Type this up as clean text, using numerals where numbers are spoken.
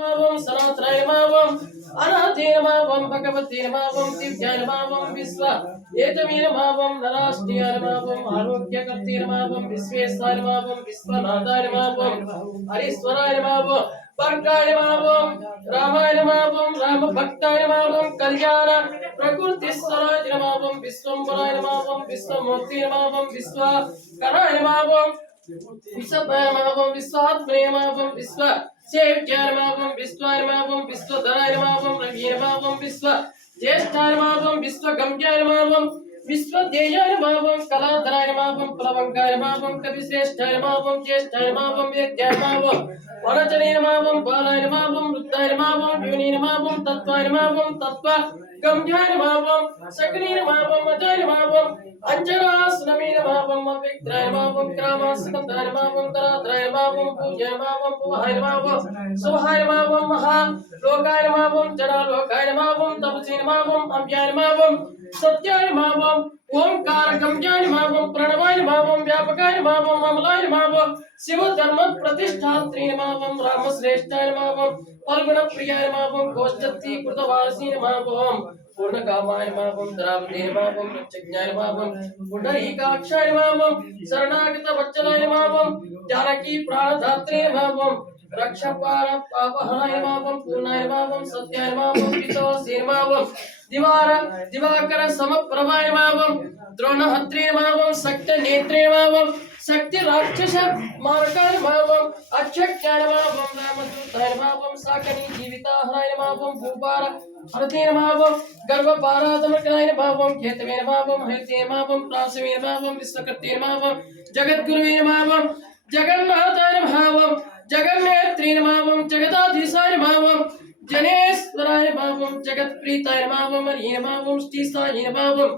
नमः सनातनाय नमः अनाथाय नमः भगवते नमः दिव्याय नमः विश्व एतमे नमः नराष्ट्रियाय नमः आरोग्यकर्ते नमः विश्वेश्वराय नमः विश्वनाथाय नमः हरीश्वराय नमः वर्गाय नमः रामाय नमः राम भक्ताय नमः कल्याण प्रकृतिश्वराय नमः विश्वम्भराय नमः विश्वमूर्ति नमः विश्वकराय नमः विश्वपरमावं विश्वात्मनेमावं विश्व सेव्यामावं विश्वामावं विश्वधरायमावं रविमावं विश्व ज्येष्ठायमावं विश्वगम्यायमावं विश्वध्येयायमावं कलाधरायमावं प्लवंगायमावं कविश्रेष्ठायमावं ज्येष्ठायमावं वेद्यायमावं वनचनेयमावं बालायमावं वृद्धायमावं योनियमावं तत्त्वायमावं तत्त्व गम्यायमावं सकनीयमावं अजयमावं अंजनास्नमीनमावं अविक्रायमावं क्रामास्कन्धायमावं तरात्रायमावं पूज्यमावं पुहायमावं सुहायमावं महा लोकायमावं जडालोकायमावं तपसीनमावं अव्यायमावं सत्यायमावं ओंकार गम्यायमावं प्रणवायमावं व्यापकायमावं अमलायमावं शिव धर्म प्रतिष्ठात्रीयमावं रामश्रेष्ठायमावं फल्गुणप्रियायमावं गोष्ठत्ति कृतवासीनमावं पूर्णकामायमावं द्रावणीयमावं रक्षज्ञायमावं गुणैकाक्षायमावं शरणागतवत्सलायमावं जानकी प्राणधात्रीयमावं रक्षपार पापहरायमावं पूर्णायमावं सत्यायमावं पितोऽसीयमावं दिवाकर समप्रभायमावं द्रोणहत्रीयमावं शक्तनेत्रीयमावं शक्ति राक्षस मारकायमावं अक्षज्ञानमावं रामदूतायमावं साकनी जीविताहरायमावं भूपार हरतेनमावं गर्भपारादमकनायमावं खेतवेनमावं हरितेनमावं प्रासवेनमावं विश्वकर्तेनमावं जगद्गुरुवेनमावं जगन्नाथायमावं जगन्नेत्रीनमावं जगदाधीशायमावं जनेश्वरायमावं जगत्प्रीतायमावं हरियमावं श्रीसायमावं